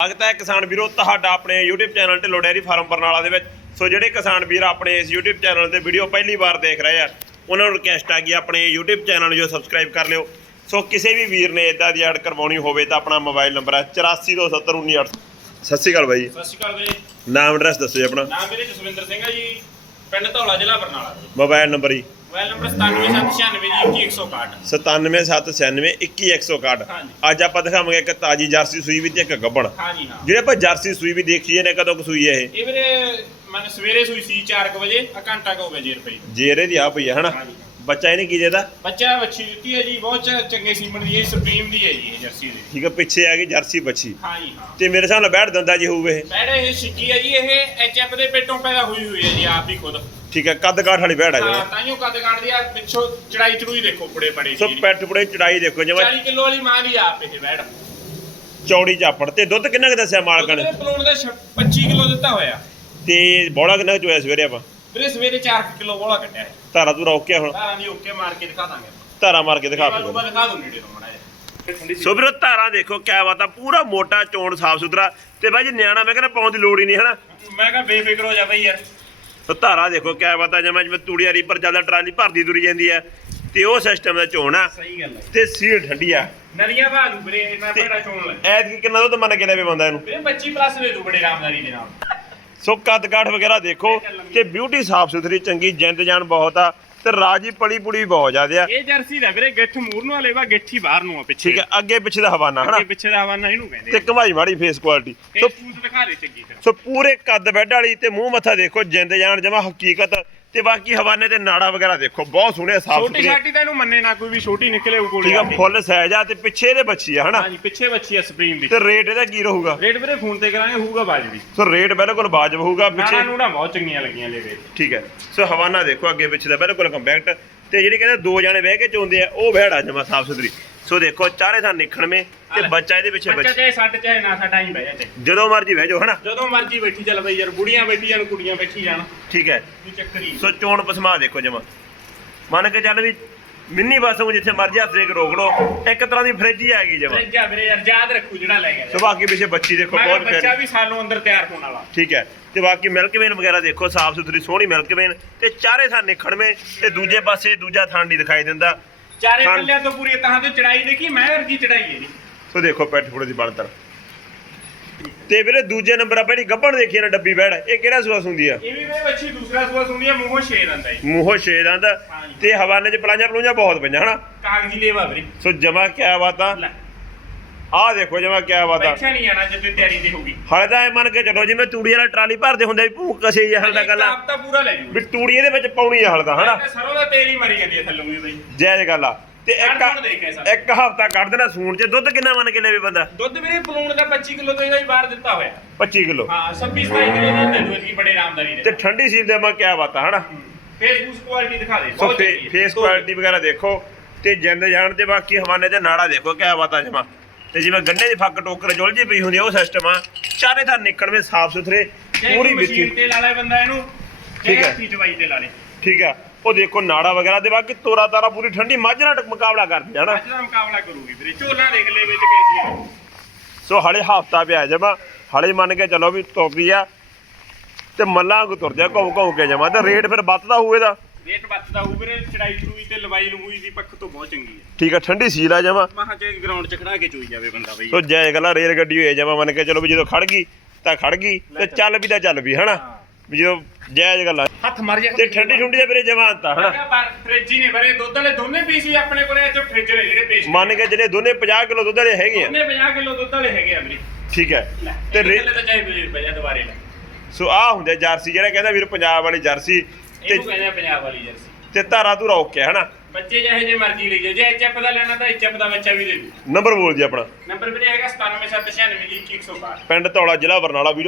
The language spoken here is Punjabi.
ਸਵਾਗਤ ਹੈ ਕਿਸਾਨ ਵੀਰੋ ਤੁਹਾਡਾ ਆਪਣੇ YouTube channel Dhillon dairy farm Barnala ਦੇ ਵਿੱਚ। ਸੋ ਜਿਹੜੇ ਕਿਸਾਨ ਵੀਰ ਆਪਣੇ ਇਸ YouTube ਚੈਨਲ ਤੇ ਵੀਡੀਓ ਪਹਿਲੀ ਵਾਰ ਦੇਖ ਰਹੇ ਆ ਉਹਨਾਂ ਨੂੰ ਰਿਕਵੈਸਟ ਆ ਕਿ ਆਪਣੇ YouTube ਚੈਨਲ ਨੂੰ ਜੋ ਸਬਸਕ੍ਰਾਈਬ ਕਰ ਲਿਓ। ਸੋ ਕਿਸੇ ਵੀ ਵੀਰ ਨੇ ਇਦਾਂ ਦੀ ਐਡ ਕਰਵਾਉਣੀ ਹੋਵੇ ਤਾਂ ਆਪਣਾ ਮੋਬਾਈਲ ਨੰਬਰ ਹੈ 84271998 ਸਤਿ ਸ਼੍ਰੀ ਅਕਾਲ ਬਾਈ। ਸਤਿ ਸ਼੍ਰੀ ਅਕਾਲ ਵੀਰੇ ਨਾਮ ਐਡਰੈਸ ਦੱਸੋ ਜੀ ਆਪਣਾ। ਨਾਮ ਮੇਰੇ ਜਸਵਿੰਦਰ ਸਿੰਘ ਹੈ ਜੀ ਪਿੰਡ ਧੌਲਾ ਜ਼ਿਲ੍ਹਾ ਬਰਨਾਲਾ ਮੋਬਾਈਲ ਨੰਬਰ ਜੀ। ਮੋਬਾਈਲ ਨੰਬਰ 9796 ਜੀ 21161 97796 ਹਾਂਜੀ। ਅੱਜ ਆਪਾਂ ਦਿਖਾਵਾਂਗੇ ਇੱਕ ਤਾਜੀ ਜਰਸੀ ਸੂਈ ਵੀ ਤੇ ਇੱਕ ਗੱਬਣ। ਹਾਂ ਜੀ ਹਾਂ। ਜਿਹੜੇ ਆਪਾਂ ਜਰਸੀ ਸੂਈ ਵੀ ਦੇਖੀਏ ਨੇ ਕਦੋਂ ਸੂਈ ਹੈ ਇਹ? ਇਹ ਵੀਰੇ ਮਨ ਸਵੇਰੇ ਸੂਈ ਸੀ 4 ਵਜੇ ਆ ਘੰਟਾ ਕੁ ਹੋ ਗਿਆ ਜੀ ਰੁਪਏ ਜੇਰੇ ਦੀ ਆ ਪਈ ਹੈ ਹਨਾ? ਹਾਂ ਜੀ ਬੱਚਾ ਇਹਨੇ ਕੀ ਦੇਦਾ ਬੱਚਾ ਵੱਛੀ ਦਿੱਤੀ ਹੈ ਜੀ ਬਹੁਤ ਚੰਗੇ ਸੀਮਨ ਦੀ ਹੈ ਸੁਪਰੀਮ ਦੀ ਹੈ ਜੀ ਇਹ ਜਰਸੀ ਦੀ ਠੀਕ ਹੈ ਪਿੱਛੇ ਆ ਗਈ ਜਰਸੀ ਬੱਚੀ। ਹਾਂ ਜੀ ਹਾਂ। ਤੇ ਮੇਰੇ ਹਿਸਾਬ ਨਾਲ ਬੈਠ ਦਿੰਦਾ ਜੀ ਹੋਊ ਇਹ। ਬੈੜ ਇਹ ਸਿੱਕੀ ਹੈ ਜੀ ਇਹ ਐਚਐਫ ਦੇ ਪੇਟੋਂ ਪੈਦਾ ਹੋਈ ਹੋਈ ਹੈ ਜੀ ਆਪ ਹੀ ਖੁਦ। ਠੀਕ ਹੈ ਕੱਦ ਕਾਠ ਵਾਲੀ ਬੈੜ ਆ ਹਾਂ ਜਮਾ ਤਾਈਓ ਕੱਦ ਕੱਢਦੀ ਆ ਪਿੱਛੋਂ ਚੜਾਈ ਚੜੂਈ ਦੇਖੋ ਬੜੇ ਬੜੇ ਸੋ ਪੈਟ ਪੁੜੇ ਚੜਾਈ ਦੇਖੋ ਜਮਾ 40 ਕਿਲੋ ਵਾਲੀ ਮਾਂ ਦੀ ਆਪ ਇਹ ਬੈੜ ਚੌੜੀ ਚਾਪੜ ਤੇ ਦੁੱਧ ਕਿੰਨਾ ਕੁ ਦੱਸਿਆ ਮਾਲਕਾਂ ਨੇ? ਉਹਦੇ ਪਲੂਣ ਦਾ ਛ- 25 ਕਿਲੋ ਦਿੱਤਾ ਹੋਇਆ। ਤੇ ਬੋਲਾ ਕਿੰਨਾ ਕੁ ਚੋਇਆ ਸਵੇਰੇ ਆਪਾਂ? ਵੀਰੇ ਸਵੇਰੇ 4 ਕਿਲੋ ਬੋਲਾ ਕੱਟਿਆ ਹੈ ਧਾਰਾ ਤੂੰ ਰੋਕਿਆ ਹੁਣ? ਧਾਰਾਂ ਦੀ ਓਕੇ ਮਾਰ ਕੇ ਦਿਖਾ ਦਾਂਗੇ ਧਾਰਾ ਮਾਰ ਕੇ ਦਿਖਾ ਨੂੰ ਦਿਖਾ ਦੋ ਨੇੜੇ ਤੋਂ ਮੜਾ ਸੋ। ਵੀਰੋ ਧਾਰਾ ਦੇਖੋ ਕਿਆ ਬਾਤ ਆ ਪੂਰਾ ਮੋਟਾ ਚੋਣ ਸਾਫ਼ ਸੁਥਰਾ ਤੇ ਬਾਈ ਜੀ ਨਿਆਣਾ ਮੈਂ ਕਹਿੰਦਾ ਪਾਉਣ ਦੀ ਲੋੜ ਹੀ ਨਹੀਂ ਹਨਾ? ਮੈਂ ਕਿਹਾ ਬੇਫਿਕਰ ਹੋ ਜਾ ਬਈ ਯਾਰ। ਸੋ ਧਾਰਾ ਦੇਖੋ ਕਿਆ ਬਾਤ ਆ ਜਿਵੇਂ ਜਿਵੇਂ ਤੂੜੀ ਵਾਲੀ ਪਰ ਜ਼ਿਆਦਾ ਟਰਾਲੀ ਭਰਦੀ ਤੁਰੀ ਜਾਂਦੀ ਆ ਤੇ ਉਹ ਸਿਸਟਮ ਦਾ ਚੋਣ ਆ ਸਹੀ ਗੱਲ ਹੈ। ਤੇ ਸੀਲ ਠੰਡੀ ਆ। ਨਰੀਆਂ ਭਾਲੂ ਵੀਰੇ ਤੇ- ਬੜਾ ਚੋਣ ਲੈ। ਐਤਕੀ ਕਿੰਨਾ ਦੁੱਧ ਮੰਨ ਕੇ ਲੈਵੇ ਬੰਦਾ ਇਹਨੂੰ? ਵੀਰੇ 25 ਪਲੱਸ ਦੇ ਦੂ ਬੜੇ ਰਾਮਦਾਰੀ ਦੇ ਨਾਲ। ਸੋ ਕੱਦ ਕਾਠ ਵਗੈਰਾ ਦੇਖੋ ਤੇ ਬਿਊਟੀ ਸਾਫ਼ ਸੁਥਰੀ ਚੰਗੀ ਜਿੰਦ ਜਾਨ ਬਹੁਤ ਆ। ਤੇ ਰਾਜੀ ਪਲੀ ਪੁਲੀ ਬਹੁਤ ਜ਼ਿਆਦਾ ਆ। ਇਹ ਜਰਸੀ ਦਾ ਵੀਰੇ ਗਿੱਠ ਮੂਰ ਨੂੰ ਹਲੇ ਵਾ ਗਿੱਠੀ ਬਾਹਰ ਨੂੰ ਆ ਪਿੱਛੇ। ਠੀਕ ਹੈ ਅੱਗੇ ਪਿੱਛੇ ਦਾ ਹਵਾਨਾ ਹਨਾ? ਅੱਗੇ ਪਿੱਛੇ ਦਾ ਹਵਾਨਾ ਇਹਨੂੰ ਕਹਿੰਦੇ ਤੇ ਕਮਾਈ ਮਾੜੀ ਫੇਸ ਕੁਆਲਿਟੀ ਸੋ ਸੂਤ ਦਿਖਾ ਦੇ ਚੰਗੀ ਫਿਰ ਸੋ ਪੂਰੇ ਕੱਦ ਬੈੱਡ ਵਾਲੀ ਤੇ ਮੂੰਹ ਮੱਥਾ ਦੇਖੋ ਜਿੰਦ ਜਾਨ ਜਮਾ ਹਕੀਕਤ ਤੇ ਬਾਕੀ ਹਵਾਨੇ ਤੇ ਨਾੜਾ ਵਗੈਰਾ ਦੇਖੋ ਬਹੁਤ ਸੋਹਣੇ ਸਾਫ਼ ਛੋਟੀ ਸੁਥਰੇ। ਛਾਟੀ ਤਾਂ ਇਹਨੂੰ ਮੰਨੇ ਨਾ ਕੋਈ ਵੀ ਛੋਟੀ ਨਿਕਲੇ ਉਹ ਕੋਲੇ ਠੀਕ ਆ ਫੁੱਲ ਸਾਈਜ਼ ਆ ਤੇ ਪਿੱਛੇ ਇਹਦੇ ਬੱਚੀ ਆ ਹਨਾ? ਹਾਂਜੀ ਪਿੱਛੇ ਬੱਚੀ ਆ ਸੁਪਰੀਮ ਦੀ। ਤੇ ਰੇਟ ਇਹਦਾ ਕੀ ਰਹੂਗਾ? ਰੇਟ ਵੀਰੇ ਫੋਨ ਤੇ ਕਰਾਂਗੇ ਹੋਊਗਾ ਬਾਜਵੀ ਸੋ ਰੇਟ ਬਿਲਕੁਲ ਵਾਜਬ ਹੋਊਗਾ ਨਾਣਾ ਪਿੱਛੇ ਨੂਣਾ ਬਹੁਤ ਚੰਗੀਆਂ ਲੱਗੀਆਂ ਲੈ ਵੇ ਠੀਕ ਹੈ ਸੋ ਹਵਾਨਾ ਦੇਖੋ ਅੱਗੇ ਪਿੱਛੇ ਦਾ ਬਿਲਕੁਲ ਕੰਪੈਕਟ ਤੇ ਜਿਹੜੀ ਕਹਿੰਦੇ ਦੋ ਜਾਣੇ ਬਹਿ ਕੇ ਚੋਂਦੇ ਆ ਉਹ ਬਹਿੜਾ ਜਮਾ ਸਾਫ਼ ਸੁਥਰੀ ਸੋ ਦੇਖੋ ਚਾਰੇ ਥਾਂ ਨਿਖਣਵੇਂ ਤੇ ਬੱਚਾ ਇਹਦੇ ਪਿੱਛੇ ਬੱਚਾ ਬੱਚਾ ਚਾਹੇ ਸੱਟ ਚਾਹੇ ਨਾ ਸਾਡਾ ਹੀ ਬਹਿ ਜਾ ਚਾਹੇ ਜਦੋਂ ਮਰਜ਼ੀ ਬਹਿ ਜਾਓ ਹਨਾ? ਜਦੋਂ ਮਰਜ਼ੀ ਬੈਠੀ ਚੱਲ ਬਈ ਯਾਰ ਬੁੜੀਆਂ ਬੈਠੀ ਜਾਣ ਕੁੜੀਆਂ ਬੈਠੀ ਜਾਣ। ਠੀਕ ਹੈ। ਕੋਈ ਚੱਕਰ ਹੀ ਸੋ ਚੋਣ ਪਸਮਾ ਦੇਖੋ ਜਮਾ। ਮੰਨ ਕੇ ਚੱਲ ਵੀ ਮਿੰਨੀ ਬੱਸ ਨੂੰ ਜਿੱਥੇ ਮਰਜ਼ੀ ਹੱਥ ਦੇ ਕੇ ਰੋਕ ਲਓ ਇੱਕ ਤਰ੍ਹਾਂ ਦੀ ਫ੍ਰਿਜ ਹੀ ਆ ਗਈ ਜਮਾ ਜਾ ਵੀਰੇ ਯਾਰ ਯਾਦ ਰੱਖੂ ਜਿਹੜਾ ਲੈ ਗਿਆ ਸੋ ਬਾਕੀ ਪਿੱਛੇ ਬੱਚੀ ਦੇਖੋ ਮੈਂ ਬਹੁਤ ਬੱਚਾ ਪਿਆਰੀ ਵੀ ਸਾਲੋਂ ਅੰਦਰ ਤਿਆਰ ਹੋਣ ਵਾਲਾ। ਠੀਕ ਹੈ। ਤੇ ਬਾਕੀ ਮਿਲਕ ਵੇਨ ਵਗੈਰਾ ਦੇਖੋ ਸਾਫ਼ ਸੁਥਰੀ ਸੋਹਣੀ ਮਿਲਕ ਵੇਨ। ਤੇ ਚਾਰੇ ਥਾਂ ਨਿਖਣਵੇਂ ਤੇ ਦੂਜੇ ਪਾਸੇ ਦੂਜਾ ਥਾਂ ਨਹੀਂ ਦਿਖਾਈ ਦਿੰਦਾ। ਚਾਰੇ। ਪੱਲਿਆਂ ਤੋਂ ਪੂਰੀ ਤਾਂ ਤੇ ਚੜਾਈ ਦੇਖੀ ਮੈਂ ਵਰਗੀ ਚੜਾਈ ਹੈ ਜੀ? ਸੋ ਦੇਖੋ ਪੈਟ ਫੁੜੇ ਦੀ ਬਣਤਰ। ਤੇ ਵੀਰੇ ਦੂਜੇ ਨੰਬਰ ਆ ਜਿਹੜੀ ਗੱਭਣ ਦੇਖੀ ਨਾ ਡੱਬੀ ਬੈੜ ਇਹ ਕਿਹੜਾ ਸੂਆ ਹੁੰਦੀ ਆ? ਇਹ ਵੀ ਵੇ ਬੱਚੀ ਦੂਸਰਾ ਸੂਆ ਸੁਣਦੀ ਹੈ ਮੂੰਹੋਂ ਛੇਦ ਆਂਦਾ ਜੀ। ਮੂੰਹੋਂ ਛੇ ਦੰਦ। ਤੇ ਹਵਾਨੇ ਚ ਪਲਾਂਜਾ ਪਲੂੰਜਾ ਬਹੁਤ ਪਈਆਂ ਹਨਾ? ਕਾਗਜ਼ੀ ਲੇਵਾ ਵੀਰੇ। ਸੋ ਜਮਾ ਕਿਆ ਬਾਤਾਂ? ਲੈ। ਆਹ ਦੇਖੋ ਜਮਾ ਕਿਆ ਬਾਤਾਂ। ਬੈਠਾ ਨਹੀਂ ਆਣਾ ਜਦੋਂ ਤਿਆਰੀ ਦੀ ਹੋਗੀ ਹਲੇ ਤਾਂ ਇਹ ਮੰਨ ਕੇ ਚੱਲੋ ਜਿਵੇਂ ਤੂੜੀ ਵਾਲਾ ਟਰਾਲੀ ਭਰਦੇ ਹੁੰਦੇ ਵੀ ਭੂਕ ਕਸੇ ਜਿਹਾ ਹਲਦਾ ਗੱਲ ਆ ਆਪ ਤਾਂ ਪੂਰਾ ਲੈ ਜੂ ਵੀ ਤੂੜੀ ਇਹਦੇ ਵਿੱਚ ਪਾਉਣੀ ਆ ਹਲਦਾ ਹਨਾ? ਸਰੋਂ ਦਾ ਤੇਲ ਹੀ ਮਰੀ ਜਾਂਦੀ ਹੈ ਥੱਲੋਂ ਵੀ ਬਈ। ਜਾਇਜ਼ ਗੱਲ ਆ। ਤੇ ਦੇ ਇੱਕ। ਇੱਕ ਹਫਤਾ ਕੱਢ ਦੇਣਾ ਸੂਣ ਚ। ਦੁੱਧ ਕਿੰਨਾ ਮੰਨ ਕੇ ਲੈਵੇ ਬੰਦਾ? ਦੁੱਧ ਵੀਰੇ ਪਲੂਣ ਦਾ 25 ਕਿਲੋ ਤੋਂ ਇਹਦਾ ਹੀ ਬਾਹਰ ਦਿੱਤਾ ਹੋਇਆ। 25 ਕਿਲੋ। ਹਾਂ 26 27 ਕਿਲੋ ਦੁੱਧ ਦੇ ਦੂਜੀ ਬੜੇ ਰਾਮਦਾਰੀ ਤੇ ਦੇ ਠੰਡੀ ਸੀਲ ਦੇ ਮੈਂ ਕਿਆ ਬਾਤਾਂ ਹਨਾ? ਫੇਸਬੁੱਕ ਕੁਆਲਿਟੀ ਦਿਖਾ ਦੇ ਬਹੁਤ ਚੰਗੀ ਹੈ। ਫੇਸ ਦੋ- ਕੁਆਲਿਟੀ ਵਗੈਰਾ ਦੇਖੋ। ਤੇ ਜਿੰਦ ਜਾਣ ਤੇ ਬਾਕੀ ਹਵਾਨੇ ਤੇ ਨਾੜਾ ਦੇਖੋ ਕਿਆ ਬਾਤਾਂ ਜਮਾ। ਤੇ ਜਿਵੇਂ ਗੰਨੇ ਦੀ ਫੱਕ ਟੋਕਰ ਜੁਲ ਜੀ ਪਈ ਹੁੰਦੀ ਆ, ਉਹ ਸਿਸਟਮ ਆ ਚਾਰੇ ਥਾਂ ਨਿਕਲਵੇਂ ਸਾਫ਼ ਸੁਥਰੇ ਜੇ ਪੂਰੀ ਮਸ਼ੀਨ ਵਿੱਚੀ ਤੇ ਲਾ ਲੈ ਬੰਦਾ ਇਹਨੂੰ ਠੀਕ ਹੈ। ਹੈ ਚਵਾਈ ਤੇ ਲਾ ਲੇ। ਠੀਕ ਆ ਉਹ ਦੇਖੋ ਨਾੜਾ ਵਗੈਰਾ ਦੇ ਬਾਕੀ ਤੋਰਾ ਤਾਰਾ ਪੂਰੀ ਠੰਡੀ ਮੱਝ ਨਾਲ ਮੁਕਾਬਲਾ ਕਰਦੀ ਆ ਨਾ ਅੱਜ ਦਾ ਮੁਕਾਬਲਾ ਕਰੂਗੀ ਵੀਰੇ ਝੋਲਾ ਦੇਖ ਲੈ ਵਿੱਚ ਕੈਸੀ ਹੈ ਸੋ ਹਲੇ ਹਫਤਾ ਪਿਆ ਜਮਾ ਹਲੇ ਮੰਨ ਕੇ ਚਲੋ ਵੀ ਤੁਰਦੀ ਆ ਤੇ ਮੱਲਾਂ ਕੋ ਤੁਰਦੇ ਆ ਘੁੰਮ ਘੁੰਮ ਕੇ ਜਮਾ ਤੇ ਰੇਟ ਫਿਰ ਵੱਧਦਾ ਹੋਊ ਇਹਦਾ। ਰੇਟ ਬੱਚਦਾ ਹੋਊ ਵੀਰੇ ਚੜਾਈ ਚੜੂਈ ਤੇ ਲਵਾਈ ਲਵੂਈ ਦੀ ਪੱਖ ਤੋਂ ਬਹੁਤ ਚੰਗੀ ਹੈ। ਠੀਕ ਆ ਠੰਡੀ ਸੀਲ ਆ ਜਮਾ। ਮਹਾਂ ਚ ਗਰਾਊਂਡ ਚ ਖੜਾ ਕੇ ਚੋਈ ਜਾਵੇ ਬੰਦਾ ਬਈ। ਸੋ ਜੈ ਗੱਲਾਂ ਰੇਲ ਗੱਡੀ ਹੋਏ ਜਮਾ ਮੰਨ ਕੇ ਚਲੋ ਵੀ ਜਦੋਂ ਖੜ ਗਈ ਤਾਂ ਖੜ ਗਈ ਤੇ ਚੱਲ। ਵੀ ਤਾਂ ਚੱਲ ਵੀ ਹਨਾ। ਵੀ ਜਦੋਂ ਜਾਇਜ਼ ਗੱਲਾਂ। ਹੱਥ ਮਰ ਜਾ। ਤੇ ਠੰਡੀ ਠੁੰਡੀ ਦੇ ਵੀਰੇ ਜਮਾ ਆਂਤਾ ਹਨਾ? ਫ੍ਰਿਜ ਹੀ ਨੇ ਬਰੇ ਦੁੱਧ ਵਾਲੇ ਦੋਨੇ ਪੀਸ ਹੀ ਆਪਣੇ ਕੋਲੇ ਅੱਜ ਫ੍ਰਿਜ ਨੇ ਜਿਹੜੇ ਪੇਸ਼ ਮੰਨ ਕੇ ਜਿਹੜੇ ਦੋਨੇ 50 ਕਿਲੋ ਦੁੱਧ ਵਾਲੇ ਹੈਗੇ ਆ। ਦੋਨੇ 50 ਕਿਲੋ ਦੁੱਧ ਵਾਲੇ ਹੈਗੇ ਆ ਵੀਰੇ। ਠੀਕ ਹੈ। ਤੇ ਤੇ ਰੇ- ਤਾਂ ਚਾਹੇ ਵੀਰੇ ਪੰਜਾ ਦੁਬਾਰੇ ਲੈ। ਸੋ ਆ ਹੁੰਦੇ ਜਰਸੀ ਜਿਹੜਾ ਕਹਿੰਦਾ ਵੀਰ ਪੰਜਾਬ ਵਾਲੀ ਜਰਸੀ ਤੇ ਇਹਨੂੰ ਕਹਿੰਦੇ ਆ ਪੰਜਾਬ ਵਾਲੀ ਜਰਸੀ। ਤੇ ਧਾਰਾ ਤੂੰ ਰੋਕ ਕੇ ਹਨਾ? ਬੱਚੇ ਜਿਹੇ ਜੇ ਮਰਜ਼ੀ ਲਈ ਜਾਓ। ਜੇ ਐਚਐਫ ਦਾ ਲੈਣਾ ਤਾਂ ਐਚਐਫ ਦਾ ਬੱਚਾ ਵੀ ਦੇ ਦੂ ਨੰਬਰ ਬੋਲ ਜੀ ਆਪਣਾ। ਨੰਬਰ ਵੀਰੇ ਹੈਗਾ 97796 ਜੀ 161 ਪਿੰਡ ਧੌਲਾ ਜ਼ਿਲ੍ਹਾ ਬਰਨਾਲਾ ਵੀਡੀਓ